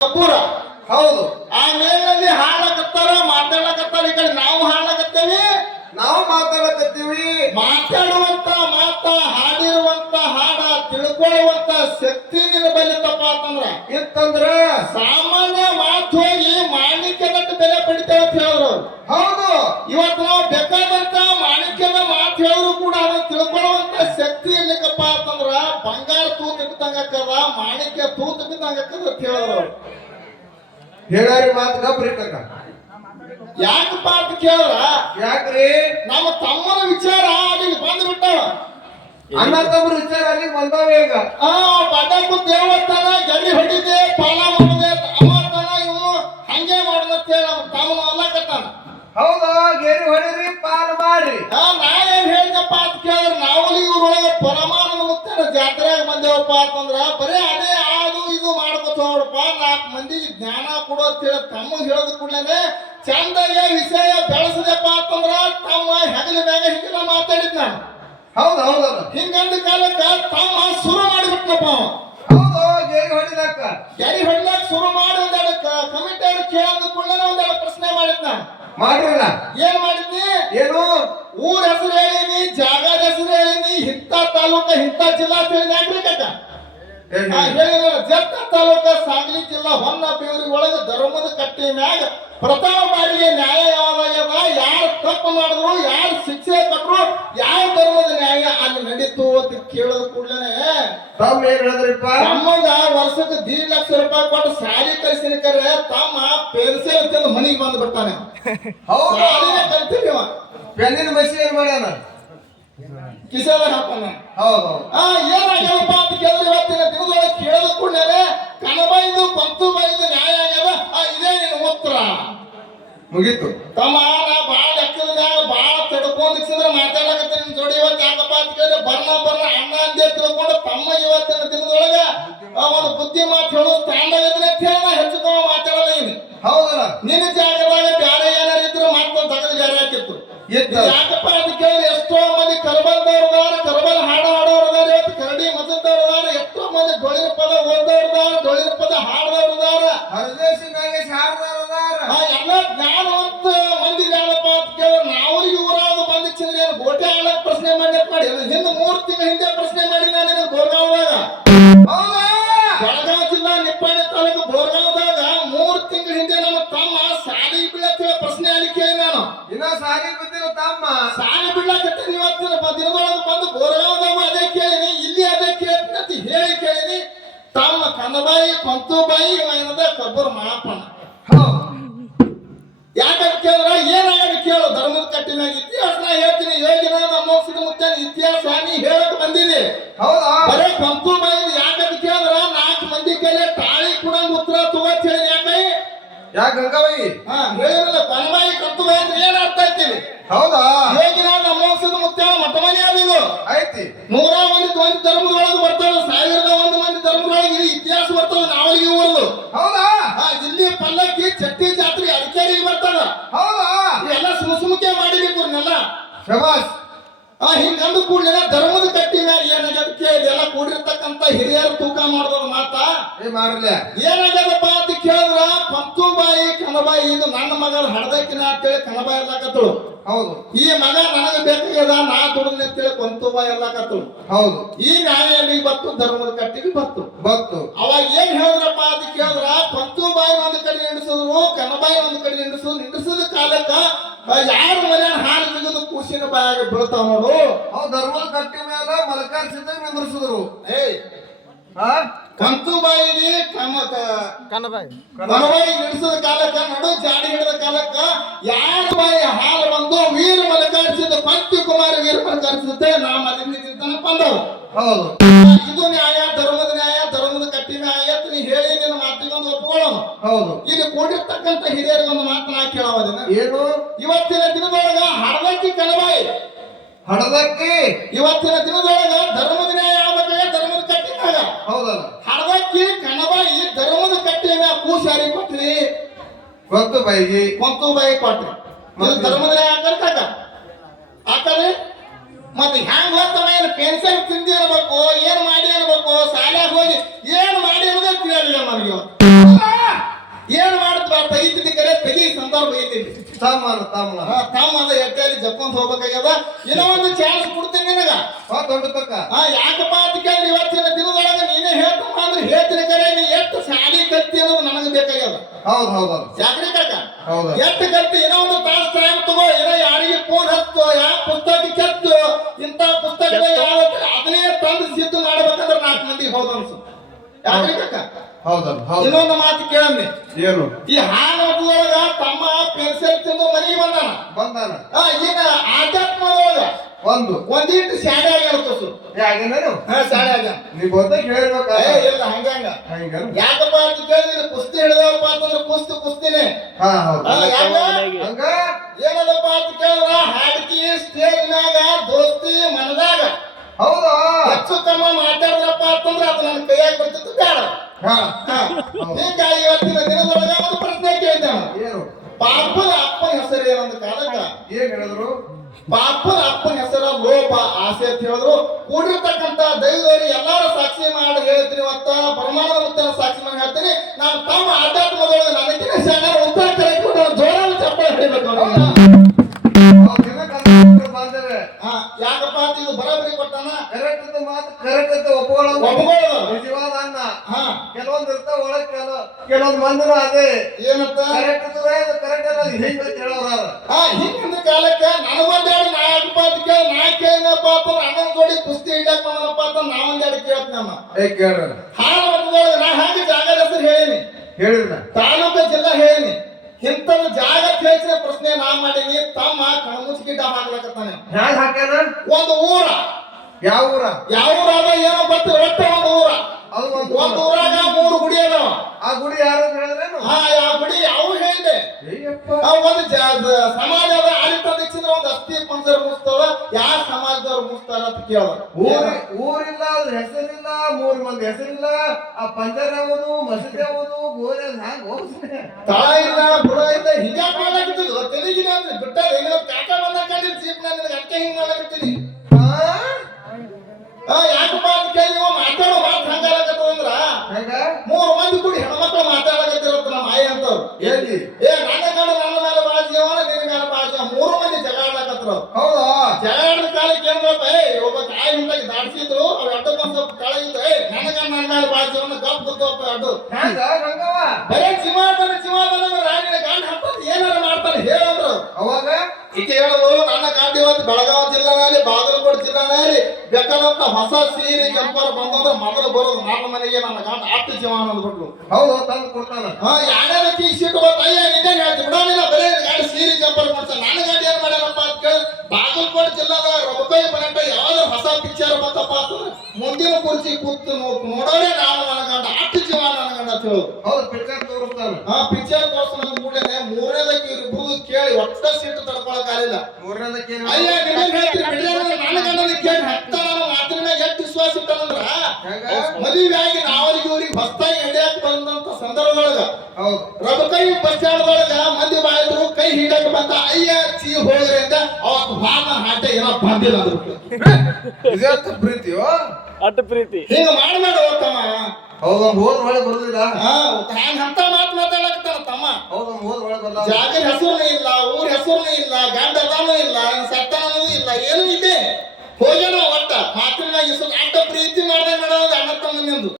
ಕಪೂರ ಹೌದು. ಆ ಮೇಲಲ್ಲಿ ಹಾಡಕತ್ತಾರ, ಮಾತಾಡಕತ್ತಾರ. ಈ ಕಡೆ ನಾವು ಹಾಡಕತ್ತೇವಿ, ನಾವು ಮಾತಾಡಕತ್ತೀವಿ. ಮಾತಾಡುವಂತ ಮಾತ, ಹಾಡಿರುವಂತ ಹಾಡ, ತಿಳ್ಕೊಳ್ಳುವಂತ ಶಕ್ತಿ ನಿನ್ನ ಬಲಿತಪ್ಪ ಅಂತಂದ್ರ ಇತ್ತಂದ್ರ ಸಾಮಾನ್ಯ ಮಾತು ಹೋಗಿ ಮಾಣಿಕ್ಯದಟ್ಟು ಬೆಲೆ ಪಡಿತೇವೆ ಅಂತ ಹೇಳಿದ್ರು. ಹೌದು. ಇವತ್ತು ನಾವು ಬೇಕಾದಂತ ಮಾಣಿಕ್ಯದ ಮಾತು ಹೇಳಿದ್ರು ಕೂಡ ಅದನ್ನ ತಿಳ್ಕೊಳ್ಳುವಂತ ಶಕ್ತಿ ಇರ್ಲಿಕ್ಕಪ್ಪ ಅಂತಂದ್ರ ಬಂಗಾರ ತೂತು ಬಿದ್ದಂಗಕ್ಕದ, ಮಾಣಿಕ್ಯ ತೂತು ಬಿದ್ದಂಗಕ್ಕದ ಅಂತ ಹೇಳಿದ್ರು. ಹೇಳಾರಿ ಮಾತು ಗಬ್ರಿ ಕಕ್ಕ. ಯಾಕಪ್ಪ ಅಂತ ಕೇಳಿದ್ರ, ಯಾಕ್ರಿ? ನಮ್ಮ ತಮ್ಮನ ವಿಚಾರ ಅಲ್ಲಿಗೆ ಬಂದ್ಬಿಟ್ಟವ. ಅಣ್ಣ ತಮ್ಮರ ವಿಚಾರ ಅಲ್ಲಿ ಬಂದಾವೆ ಈಗ. ಬಡಕು ದೇವತನ ಗಡಿ ಹೊಡಿದೆ, ಪಾಲ ಮಾಡಿದೆ, ಅಮರ್ತನ ಇವನು ಹಂಗೆ ಮಾಡೋದಂತ ಹೇಳಿ ನಮ್ಮ ತಮ್ಮ ಅಲ್ಲಕತ್ತಾನ. ಹೌದಾ? ಗೆರಿ ಹೊಡಿರಿ, ಪಾಲ್ ಮಾಡ್ರಿ. ನಾ ಏನ್ ಹೇಳಿದಪ್ಪ ಅಂತ ಕೇಳಿದ್ರೆ, ನಾವಲ್ಲಿ ಇವ್ರೊಳಗೆ ಪರಮಾನಂದ ಮುಕ್ತನ ಜಾತ್ರೆಯಾಗ ಬಂದೇವಪ್ಪ ಅಂತಂದ್ರ ಬರೀ ಅದೇ ಅದು ಇದು ಮಾಡ್ಕೊತ ಹೋಗ್ರಪ್ಪ, 4 ಮಂದಿಗೆ ಜ್ಞಾನ ಕೊಡು ಅಂತ ಹೇಳಿ ತಮ್ಮ ಹೇಳದ ಕೂಡಲೇ ಚಂದಗೆ ವಿಷಯ ಬೆಳೆಸದಪ್ಪ ಅಂತಂದ್ರ ತಮ್ಮ ಹೆಗಲ ಮ್ಯಾಗ ಹಿಂಗೆಲ್ಲ ಮಾತಾಡಿದ್ ನಾನು. ಹೌದು ಹೌದಲ್ಲ. ಹಿಂಗಂದ ಕಾಲಕ್ಕ ತಮ್ಮ ಶುರು ಮಾಡಿಬಿಟ್ನಪ್ಪ. ಹೌದು. ಗೆರಿ ಹೊಡಿಲಾಕ ಗರಿ ಹೊಡ್ಲಾಕ ಶುರು ಮಾಡಿ ಒಂದೆರಡು ಕಮಿಟಿ ಕೇಳದ ಕೂಡಲೇ ಒಂದೆರಡು ಪ್ರಶ್ನೆ ಮಾಡಿದ್ ನಾನು. ಮಾಡ್ರಿಲ್ಲ? ಏನ್ ಮಾಡಿದ್ನಿ? ಏನು? ಊರ ಹೆಸರು ಹೇಳಿನಿ, ಜಾಗದ ಹೆಸರು ಹೇಳಿನಿ, ಇಂಥ ತಾಲೂಕ ಇಂಥ ಜಿಲ್ಲಾ ಹೇಳಿದ್ರಿ ಕಕ್ಕ. ಹೇಳಿದ ಜತ್ತ ತಾಲೂಕ, ಸಾಂಗ್ಲಿ ಜಿಲ್ಲಾ, ಹೊನ್ನ ಬೇವರಿ ಒಳಗೆ ಧರ್ಮದ ಕಟ್ಟಿ ಮ್ಯಾಗ ಪ್ರಥಮ ಬಾರಿಗೆ ನ್ಯಾಯ ಯಾವ್ದಾಗ್ಯದ, ಯಾರು ತಪ್ಪು ಮಾಡಿದ್ರು, ಯಾರು ಶಿಕ್ಷೆ ಕೊಟ್ರು, ಯಾವ ಧರ್ಮದ ನ್ಯಾಯ ಅಲ್ಲಿ ನಡೀತು ಅಂತ ಕೇಳದ ಕೂಡಲೇ ತಮ್ಮ ಏನ್ ಹೇಳಿದ್ರಿಪ್ಪ? ತಮ್ಮಗ ವರ್ಷಕ್ಕೆ 1.5 ಲಕ್ಷ ರೂಪಾಯಿ ಕೊಟ್ಟು ಸಾಲಿ ಕಲಿಸಿನ ಕರೆ ತಮ್ಮ ಪೆನ್ಸಿಲ್ ತಿಂದು ಮನಿಗೆ ಬಂದು ಬಿಡ್ತಾನೆ. ಹೌದು. ಸಾಲಿನೇ ಕಲ್ತೀವಿ. ಪೆನ್ನಿನ ಮಸಿ ಏನ್ ಮಾಡ್ಯಾನ? ಕಿಸೆದಾಗ ಹಾಕೋಣ. ಹೌದು. ಏನಾಗ್ಯದಪ್ಪ ಅಂತ ಕೇಳಿದ್ರೆ ಇವತ್ತಿನ ದಿನದೊಳಗೆ ಕೇಳದ ಕೂಡಲೇ ಕಣಬೈದು ಪಂತು ಬೈದು ನ್ಯಾಯ ಆಗ್ಯದ. ಇದೇ ನಿನ್ನ ಉತ್ತರ. ಮುಗೀತು. ತಮ್ಮ ನಾ ಬಾಳ ಲೆಕ್ಕದ ಮ್ಯಾಗ ಬಾಳ ತಡ್ಕೊಂಡ್ ನಿಕ್ಸಿದ್ರೆ ಮಾತಾಡಕತ್ತೆ ನಿಮ್ ಜೋಡಿ. ಇವತ್ತು ಯಾಕಪ್ಪ ಅಂತ ಕೇಳಿದ್ರೆ ಬರ್ನ ಅಣ್ಣ ಅಂದೇ ತಿಳ್ಕೊಂಡು ತಮ್ಮ ಇವತ್ತಿನ ದಿನದೊಳಗ ಒಂದು ಬುದ್ಧಿ ಮಾತು ಹೇಳೋ ಸ್ಟ್ಯಾಂಡಾಗಿದ್ರೆ ನಾ ಹೆಚ್ಚು ಕಮ್ಮ ಮಾತಾಡಲ್ಲ. ಏನು ಹೌದಲ್ಲ? ನಿನ್ನ ಜಾಗದಾಗ ಬ್ಯಾರೆ ಏನಾರ ಇದ್ರು ಮಾತ್ರ ತಗದು ಬೇರೆ ಹಾಕಿತ್ತು. ಯಾಕಪ್ಪ ಅಂತ ಕೇಳಿದ್ರೆ ಎಷ್ಟೋ ಮಂದಿ ಕರಬಲ್ದವ್ರದಾರ, ಕರಬಲ್ ಹಾಡೋರದಾರ, ಇವತ್ತು ಕರಡಿ ಮತದವ್ರದಾರ, ಎಷ್ಟೋ ಮಂದಿ ಡೊಳಿನ ಪದ ಓದವ್ರದಾರ, ಡೊಳಿನ ಪದ ಹಾಡದವ್ರದಾರ, ಹರದೇಶಿ ನಾಗೇಶ್ ಹಾಡ್ದಾರದಾರ. ಎಲ್ಲ ಜ್ಞಾನವಂತ ಮಂದಿ ಯಾರಪ್ಪ ಅಂತ ಕೇಳಿದ್ರೆ ನಾವು ಊರಾಗ ಬಂದ ಚಂದ್ರ ಏನು ಗೋಟೆ ಆಡಕ್ ಪ್ರಶ್ನೆ ಮಾಡಿ ಹಿಂದೆ 3 ತಿಂಗಳ ಹಿಂದೆ ಪ್ರಶ್ನೆ ಮಾಡಿ ನಾನು ಬೋರ್ಗಾಂವ್ದಾಗ. ಹೌದಾ? ಬೆಳಗಾವಿ ಜಿಲ್ಲಾ ನಿಪ್ಪಾಣಿ ತಾಲೂಕು ಬೋರ್ಗಾಂವ್ದಾಗ 3 ತಿಂಗಳ ಹಿಂದೆ ನಮ್ಮ ತಮ್ಮ ಸಾಲಿ ಬೀಳತ್ತ ಪ್ರಶ್ನೆ ಅಲ್ಲಿ ಕೇಳಿ ನಾನು. ಇನ್ನ ಸಾಲಿ ಬಿದ್ದಿಲ್ಲ ತಮ್ಮ. ಸಾಲಿ ಬೀಳಕತ್ತೀನಿ ಇವತ್ತಿನ ದಿನದೊಳಗೆ ಬಂದು ಬೋರ್ಗಾಂವ್ದಾಗ ಅದೇ ಕೇಳಿನಿ, ಇಲ್ಲಿ ಅದೇ ಕೇಳ್ತೀನಿ ಹೇಳಿ ಕೇಳಿನಿ. ತಮ್ಮ ಕನ್ನಬಾಯಿ ಪಂತುಬಾಯಿ ಏನದ ಕಬ್ಬರ್ ಮಾಪನ. ಯಾಕಂತ ಕೇಳಿದ್ರ ಏನಾಗ ಕೇಳು, ಧರ್ಮದ ಕಟ್ಟಿನಾಗ ಇತಿಹಾಸ ನಾ ಹೇಳ್ತೀನಿ. ಯೋಗಿನ ನಮ್ಮ ಮುತ್ತನ ಇತಿಹಾಸ ನೀ ಹೇಳಕ್ ಬಂದಿದೆ. ಹೌದಾ? ಬರೇ ಪಂತುಬಾಯಿ ಯಾಕಂತ ಕೇಳಿದ್ರ 4 ಮಂದಿ ಕೈಲಿ ತಾಳಿ ಕೂಡ ಉತ್ತರ ತಗೋತ್ ಹೇಳಿ. ಯಾಕ ಗಂಗಾಬಾಯಿ? ಹೇಳಿರಲ್ಲ ಕನ್ನಬಾಯಿ ಕಂತುಬಾಯಿ ಅಂದ್ರೆ ಏನ್ ಅರ್ಥ ಐತಿವಿ? ಹೌದಾ? ಯೋಗಿನ ನಮ್ಮ ಮುತ್ತನ ಮೊಟ್ಟ ಮನೆ ಆದಿದು ಐತಿ. 101 ಧರ್ಮದೊಳಗೆ ಬರ್ತಾವ, 1001 ಮಂದಿ ಧರ್ಮದೊಳಗೆ ಇದು ಇತಿಹಾಸ ಬರ್ತದ. ನಾವಲಿಗೆ ಊರದು. ಹೌದಾ? ಇಲ್ಲಿ ಪಲ್ಲಕ್ಕಿ ಚಟ್ಟಿ ಜಾತ್ರೆ ಅಡಿಕೇರಿಗೆ ಬರ್ತದ. ಹೌದಾ? ಇವೆಲ್ಲ ಸುಮುಖೆ ಮಾಡಿಬೇಕು ಇವ್ರನ್ನೆಲ್ಲ. ಶಬಾಸ್. ಹಿಂಗಂದು ಕೂಡಲೇ ಧರ್ಮದ ಕಟ್ಟಿ ಮ್ಯಾಗ ಏನಾಗದಕ್ಕೆ ಇದೆಲ್ಲ ಕೂಡಿರ್ತಕ್ಕಂತ ಹಿರಿಯರು ತೂಕ ಮಾಡ್ದದ ಮಾತಾ ಮಾಡ್ರಲ್ಲ. ಏನಾಗ್ಯದಪ್ಪ ಅಂತ ಕೇಳಿದ್ರ ಪಂತುಬಾಯಿ ಕನ್ನಬಾಯಿ ಈಗ ನನ್ನ ಮಗಳ ಹಡದಕ್ಕಿನ ಅಂತೇಳಿ ಕನ್ನಬಾಯಿ ಎಲ್ಲಾಕತ್ತಳು. ಹೌದು. ಈ ಮಗ ನನಗೆ ಬೇಕಾಗ್ಯದ, ನಾ ದುಡಿದ ಅಂತೇಳಿ ಪಂತುಬಾಯಿ ಎಲ್ಲಾಕತ್ತಳು. ಹೌದು. ಈ ನ್ಯಾಯ ಎಲ್ಲಿಗೆ ಬತ್ತು? ಧರ್ಮದ ಕಟ್ಟಿಗೆ ಬತ್ತು. ಅವಾಗ ಏನ್ ಹೇಳಿದ್ರಪ್ಪ ಅಂತ ಕೇಳಿದ್ರ ಪಂತುಬಾಯಿ ಒಂದು ಕಡೆ ನಿಂಡಿಸಿದ್ರು, ಕನ್ನಬಾಯಿ ಒಂದು ಕಡೆ ನಿಂಡಿಸಿದ ಕಾಲಕ್ಕ ಯಾರ ಮನೆ ಹಾಲು ತೆಗೆದು ಕೂಸಿನ ಬಾಯಾಗ ಬೀಳ್ತಾವ ನೋಡು. ಧರ್ಮದ ಕಟ್ಟಿ ಮೇಲೆ ಮಲಕಾರ್ ಸಿದ್ದಾಗ ನಿಂದ್ರಿಸಿದ್ರು. ಪಂತುಬಾಯಿಗೆ ಕನ್ನಬಾಯಿ ನಿಲ್ಲಿಸಿದ ಕಾಲಕ್ಕ ನಡು ಜಾಡಿ ಹಿಡಿದ ಕಾಲಕ್ಕ ಯಾರ ಬಾಯಿ ಹಾಲು ಬಂದು ವೀರ ಮಲಕಾರಿಸಿದ ಪಂಚು ಕುಮಾರ ವೀರ ಮಲಕಾರಿಸುತ್ತೆ ನಾ ಮನೆ ತಿಂತಾನಪ್ಪ ಅಂದವು. ಹೌದು. ಇದು ನ್ಯಾಯ, ಧರ್ಮದ ನ್ಯಾಯ, ಧರ್ಮದ ಕಟ್ಟಿ ನ್ಯಾಯ ಅಂತ ನೀ ಹೇಳಿ ನಿನ್ನ ಮಾತಿಗೊಂದು ಒಪ್ಕೊಳ್ಳೋಣ. ಹೌದು. ಇಲ್ಲಿ ಕೂಡಿರ್ತಕ್ಕಂಥ ಹಿರಿಯರಿಗೆ ಒಂದು ಮಾತನ್ನ ಕೇಳೋದಿನ ಏನು? ಇವತ್ತಿನ ದಿನದೊಳಗ ಹಡದಕ್ಕಿ ಕನ್ನಬಾಯಿ ಹಡದಕ್ಕಿ ಇವತ್ತಿನ ದಿನದೊಳಗ ಧರ್ಮದ ನ್ಯಾಯ ಆಗ್ಬೇಕಾಗ ಧರ್ಮದ ಕಟ್ಟಿನಾಗ. ಹೌದಲ್ಲ? ಹಡದಕ್ಕಿ ಕನ್ನಬಾಯಿ ಧರ್ಮದ ಕಟ್ಟಿನ ಕೂಸಿ ಯಾರಿಗೆ ಕೊಟ್ರಿ? ಪಂತುಬಾಯಿಗೆ. ಪಂತುಬಾಯಿ ಕೊಟ್ರಿ. ಧರ್ಮದ ನ್ಯಾಯ ಹಾಕರ್ಕಾಗ ಹಾಕರಿ. ಮತ್ತೆ ಹ್ಯಾಂಗ ಹೋಗ್ತವ? ಏನು ಪೆನ್ಷನ್ ತಿಂದಿ ಅನ್ಬೇಕು, ಏನ್ ಮಾಡಿ ಅನ್ಬೇಕು, ಶಾಲ್ಯಾಗ ಹೋಗಿ ಏನ್ ಮಾಡಿ ಅನ್ನೋದೇ ತಿಳಿಯಲಿಲ್ಲ ನನಗೆ. ಏನ್ ಮಾಡ್ತೀವ ತೆಗಿತಿದ್ದಿ ಕರೆ ತೆಗಿ ಸಂದರ್ಭ ಐತಿ ತಮ್ಮ ತಮ್ಮ ಎಟ್ಟೆಯಲ್ಲಿ ಜಪ್ಕೊಂಡ್ ಹೋಗ್ಬೇಕಾಗ್ಯದ ಇನ್ನೂ ಒಂದು ಚಾನ್ಸ್ ಕೊಡ್ತೀನಿ ನಿನಗ ದೊಡ್ಡ ತಕ್ಕ ಯಾಕಪ್ಪ ಅಂತ ಕೇಳಿ ಇವತ್ತಿನ ದಿನದೊಳಗ ನೀನೇ ಹೇಳ್ತಮ್ಮ ಅಂದ್ರೆ ಹೇಳ್ತೀನಿ ಕರೆ ನೀ ಎಷ್ಟು ಶಾಲಿ ಕಲ್ತಿ ಅನ್ನೋದು ನನಗೆ ಬೇಕಾಗ್ಯದ ಹೌದು ಯಾಕ್ರಿ ಕಾಕ ಹೌದು ಎಷ್ಟು ಕಲ್ತಿ ಏನೋ ಒಂದು ತಾಸು ಟೈಮ್ ತಗೋ ಏನೋ ಯಾರಿಗೆ ಫೋನ್ ಹತ್ತು ಯಾವ ಪುಸ್ತಕ ಕೆತ್ತು ಇಂಥ ಪುಸ್ತಕಗಳು ಯಾವ ಅದನ್ನೇ ತಂದು ಸಿದ್ಧ ಮಾಡ್ಬೇಕಂದ್ರೆ 4 ಮಂದಿಗೆ ಹೌದು ಅನ್ಸು ಯಾಕ್ರಿ ಕಾಕ ಹೌದು ಇನ್ನೊಂದು ಮಾತು ಕೇಳಮ್ಮಿ ಏನು ಈ ಹಾನೊಳಗ ತಮ್ಮ ಪೆನ್ಸಿಲ್ ತಿಂದು ಮನೆಗೆ ಬಂದಾನ ಈಗ ಆಧ್ಯಾತ್ಮದೊಳಗ ಒಂದಿಟ್ಟು ಶಾಲೆ ಆಗ್ಯಾನ ತುಸು ಯಾಗೇನು ಶಾಲೆ ಆಗ್ಯಾನ ನೀ ಗೊತ್ತ ಕೇಳಿರ್ಬೇಕ ಇಲ್ಲ ಹಂಗಂಗ ಯಾಕಪ್ಪ ಅಂತ ಕೇಳಿದ್ರೆ ಕುಸ್ತಿ ಹಿಡಿದವಪ್ಪ ಅಂತಂದ್ರೆ ಕುಸ್ತಿನೇ ಹಂಗ ಏನದಪ್ಪ ಅಂತ ಕೇಳಿದ್ರ ಹಾಡ್ಕಿ ಸ್ಟೇಜ್ ಮ್ಯಾಗ ದೋಸ್ತಿ ಮನದಾಗ ಹೌದಾ ಹೆಚ್ಚು ಕಮ್ಮ ಮಾತಾಡಿದ್ರಪ್ಪ ಅಂತಂದ್ರೆ ಅದು ನನ್ನ ಕೈಯಾಗ ಬರ್ತಿತ್ತು ಬೇಡ ಹೀಗಾಗಿ ಇವತ್ತಿನ ದಿನದೊಳಗ ಒಂದು ಪ್ರಶ್ನೆ ಕೇಳಿದ್ದೆ ಏನು ಪಾಪದ ಅಪ್ಪನ ಹೆಸರು ಏನಂದ ಕಾಲಕ್ಕ ಏನ್ ಹೇಳಿದ್ರು ಪಾಪದ ಅಪ್ಪನ ಹೆಸರ ಲೋಪ ಆಸೆ ಅಂತ ಹೇಳಿದ್ರು ಕೂಡಿರ್ತಕ್ಕಂತ ದೈವದವರಿಗೆ ಎಲ್ಲಾರು ಸಾಕ್ಷಿ ಮಾಡಿ ಹೇಳ್ತೀನಿ ಇವತ್ತ ಪರಮಾಣು ಮುತ್ತಿನ ಸಾಕ್ಷಿ ಮಾಡಿ ಹೇಳ್ತೀನಿ ನಾನು ತಮ್ಮ ಆಧ್ಯಾತ್ಮದೊಳಗೆ ನನಗಿನ ಶಾಲೆ ಉತ್ತರ ಕರೆಕ್ಟ್ ಜೋರಾದ ಚಪ್ಪಾಳೆ ಹಿಡಿಬೇಕು ಬಾಂಧವ್ಯ ಯಾಕಪ್ಪ ಅಂತ ಇದು ಬರಾಬರಿ ಕೊಟ್ಟಾನ ಕರೆಕ್ಟ್ ಮಾತು ಕರೆಕ್ಟ್ ಒಪ್ಕೊಳ್ಳೋದು ನಿಜವಾದ ಅನ್ನ ಕೆಲವೊಂದು ಇರ್ತಾವ ಒಳಗ್ ಕೆಲವೊಂದು ಮಂದಿನ ಅದೇ ಏನಂತ ಕರೆಕ್ಟ್ ಅಲ್ಲ ಹಿಂಗ ಹೇಳೋರ ಹಿಂದಿನ ಕಾಲಕ್ಕೆ ನನಗೊಂದೆರಡು ನಾಯಕಪ್ಪ ಅಂತ ಕೇಳಿ ನಾ ಕೇಳಿನಪ್ಪ ಅಂತ ಅಣ್ಣನ ಜೋಡಿ ಕುಸ್ತಿ ಹಿಡ್ಯಾಕ ಬಂದನಪ್ಪ ಅಂತ ನಾವೊಂದೆರಡು ಕೇಳ್ತೀನಮ್ಮ ಕೇಳ್ರ ನಾ ಹಾಗೆ ಜಾಗದ ಹೆಸರು ಹೇಳಿನಿ ಹೇಳಿದ್ರ ತಾಲೂಕು ಜಿಲ್ಲಾ ಹೇಳಿನಿ ಇಂಥದ್ದು ಜಾಗ ಕೇಳಿಸಿದ ಪ್ರಶ್ನೆ ನಾ ಮಾಡೀನಿ ತಮ್ಮ ಕಣ್ಮುಚ್ಚಿಗಿಡ್ಡ ಹಾಕ್ಲಕತ್ತಾನೆ ಹ್ಯಾಂಗ ಹಾಕ್ಯಾನ ಒಂದು ಊರ ಯಾವ ಊರಾದ ಏನೋ ಗೊತ್ತ ಒಟ್ಟ ಒಂದು ಊರ ಒಂದು ಊರಾಗ 3 ಗುಡಿ ಅದಾವ ಆ ಗುಡಿ ಯಾರು ಹೇಳಿದ್ರೇನು ಆ ಗುಡಿ ಯಾವ ಹೇಳಿದೆ ಒಂದು ಸಮಾಜ ಅದ ಅಲ್ಲಿ ತಂದಿಕ್ಸಿದ್ರೆ ಒಂದು ಅಸ್ಥಿ ಪಂಜರ ಮುಗಿಸ್ತಾವ ಯಾವ ಸಮಾಜದವ್ರು ಮುಗಿಸ್ತಾರ ಅಂತ ಕೇಳ ಊರಿಲ್ಲ ಹೆಸರಿಲ್ಲ 3 ಮಂದಿ ಹೆಸರಿಲ್ಲ ಆ ಪಂಜರ ಯಾವುದು ಮಸೀದಿ ಯಾವುದು ಗೋರೆ ಹ್ಯಾಂಗ ಹೋಗ್ತದೆ ತಳ ಇಲ್ಲ ಬುಡ ಇಲ್ಲ ಹಿಂಗ್ಯಾಕ್ ಮಾಡ್ಲಾಕತ್ತಿದ್ವು ತೆಲಿಗಿನ ಅಂದ್ರೆ ಬಿಟ್ಟ ಕಾಕ ಬಂದಾಕಂಡಿ ಜೀಪ್ ನನಗೆ ಅಕ್ಕೆ ಹಿಂಗ್ ಮಾಡ್ಲಾಕತ್ತೀನಿ ಯಾಕಪ್ಪ ಅಂತ ಕೇಳಿ ಮಾತಾಡೋ ಮಾತು ಹಂಗಾಗತ್ತಂದ್ರ 3 ಮಂದಿ ಕೂಡಿ ಹೆಣ್ಮಕ್ಳು ಮಾತಾಡಕತ್ತಿರತ್ತ ನಮ್ಮ ಆಯಿ ಅಂತವ್ರು ಎಲ್ಲಿ ನನ್ನ ಗಂಡ ನನ್ನ ಮೇಲೆ ಬಾಜಿಯವನ ನಿನ್ನ ಮೇಲೆ ಬಾಜಿಯ 3 ಮಂದಿ ಜಗಾಡ್ಲಾಕತ್ರ ಹೌದಾ ಜಗಾಡಿದ ಕಾಲಕ್ಕೆ ಏನ್ರಪ್ಪ ಒಬ್ಬ ತಾಯಿ ಹಿಂದಾಗಿ ದಾಡ್ಸಿದ್ರು ಅವ್ ಅಡ್ಡಕ್ಕೊಂದ್ ಸ್ವಲ್ಪ ಕಾಳಿಗಿತ್ತು ನನ್ನ ಗಂಡ ನನ್ನ ಮೇಲೆ ಬಾಜಿಯವನ ಗಪ್ ಗೊತ್ತಪ್ಪ ಅಡ್ಡು ಬರೇ ಜೀವಾದನ ರಾಣಿನ ಗಂಡ ಹತ್ತದ ಏನಾರ ಮಾಡ್ತಾನೆ ಹೇಳಂದ್ರು ಅವಾಗ ಈಕೆ ಹೇಳಲು ನನ್ನ ಗಂಡ ಇವತ್ತು ಬೆಳಗಾವಿ ಜಿಲ್ಲಾನಲ್ಲಿ ಬಾಗಲಕೋಟೆ ಜಿಲ್ಲಾನಲ್ಲಿ ಬೇಕಾದಂತ ಹೊಸ ಸೀರೆ ಜಂಪರ್ ಬಂದ್ರೆ ಮೊದಲು ಬರೋದು ನನ್ನ ಮನೆಗೆ ನನ್ನ ಗಂಡ ಆಪ್ತ ಜೀವನ ಅಂದ್ಬಿಟ್ಲು ಹೌದು ತಂದು ಕೊಡ್ತಾನ ಯಾರ್ಯಾರ ಈ ಸೀಟ್ ಅಯ್ಯ ನಿನ್ನೆ ಹೇಳ್ತಿ ಬಿಡೋನಿಲ್ಲ ಬರೀ ಗಾಡಿ ಸೀರೆ ಜಂಪರ್ ಕೊಡ್ತಾನೆ ನನ್ನ ಗಾಡಿ ಏನ್ ಮಾಡ್ಯಾರಪ್ಪ ಅಂತ ಕೇಳಿ ಬಾಗಲಕೋಟೆ ಜಿಲ್ಲಾದ ರೊಬ್ಬಕಾಯಿ ಬರಟ ಯಾವ್ದು ಹೊಸ ಪಿಕ್ಚರ್ ಬಂತಪ್ಪ ಅಂತಂದ್ರೆ ಮುಂದಿನ ಕುರ್ಚಿ ಕೂತು ನೋಡೋದೇ ನಾನು ನನ್ನ ಗಂಡ ಆಪ್ತ ಜೀವನ ನನ್ನ ಗಂಡ ಅಂತ ಹೇಳೋದು ಹೌದು ಪಿಕ್ಚರ್ ತೋರಿಸ್ತಾನೆ ಪಿಕ್ಚರ್ ತೋರ್ಸ್ತಾನ ಕೂಡಲೇ 3ನೇದಕ್ಕೆ ಇವ್ರಿಬ್ರು ಕೇಳಿ ಒಟ್ಟ ಸೀಟ್ ತಡ್ಕೊಳಕ್ ಆಗಿಲ್ಲ ಮೂರನೇದಕ್ಕೆ ಅಯ್ಯ ನಿಮಗೆ ಹೇಳ್ತೀನಿ ಬಿಡಿ ನನ್ನ ಗಂಡನ ಕೇಳಿ ಹತ್ತ ನಾನು ಮಾತಿನ ಮ್ಯಾಗ ಎಷ್ಟು ವಿಶ್ವಾಸ ಇಟ್ಟನಂದ್ರ ಮದುವೆ ಆಗಿ ನಾವರಿಗೆ ಇವ್ರಿಗೆ ಹೊಸದಾಗಿ ಹಿಡಿಯಕ್ ಬಂದಂತ ಸಂದರ್ಭದೊಳಗ ರಬಕೈ ಬಸ್ ಸ್ಟ್ಯಾಂಡ್ ಒಳಗ ಮಂದಿ ಬಾಯಿದ್ರು ಕೈ ಹಿಡಿಯಕ್ ಬಂದ ಅಯ್ಯ ಚೀ ಹೋಗ್ರಿ ಅಂತ ಅವತ್ತು ಭಾಳ ಹಾಟ ಏನೋ ಬಂದಿಲ್ಲ ಅದ್ರ ಪ್ರೀತಿಯೋ ಅಟ್ಟು ಪ್ರೀತಿ ಹಿಂಗ ಮಾಡ್ಬೇಡ ತಮ್ಮ ಹೌದು ಹೋದ್ ಒಳಗೆ ಬರುದಿಲ್ಲ ಹ್ಯಾಂಗ ಅಂತ ಮಾತು ಮಾತಾಡಕತ್ತಾನ ತಮ್ಮ ಹೌದು ಹೋದ್ ಒಳಗೆ ಬರಲ್ಲ ಜಾಗದ ಹೆಸರುನೇ ಇಲ್ಲ ಊರ ಹೆಸರುನೇ ಇಲ್ಲ ಗಂಡ ಅದಾನೂ ಇಲ್ಲ ಸತ್ತನೂ ಇಲ್ಲ ಏನೂ ಇದೆ ಹೋಗ್ಯಾನ ಒಟ್ಟ ಮಾತಿನ ಅಡ್ಡ ಪ್ರೀತಿ ಮಾಡ್ದಂಗ ಅಣ್ಣ ತಮ್ಮನಿಂದು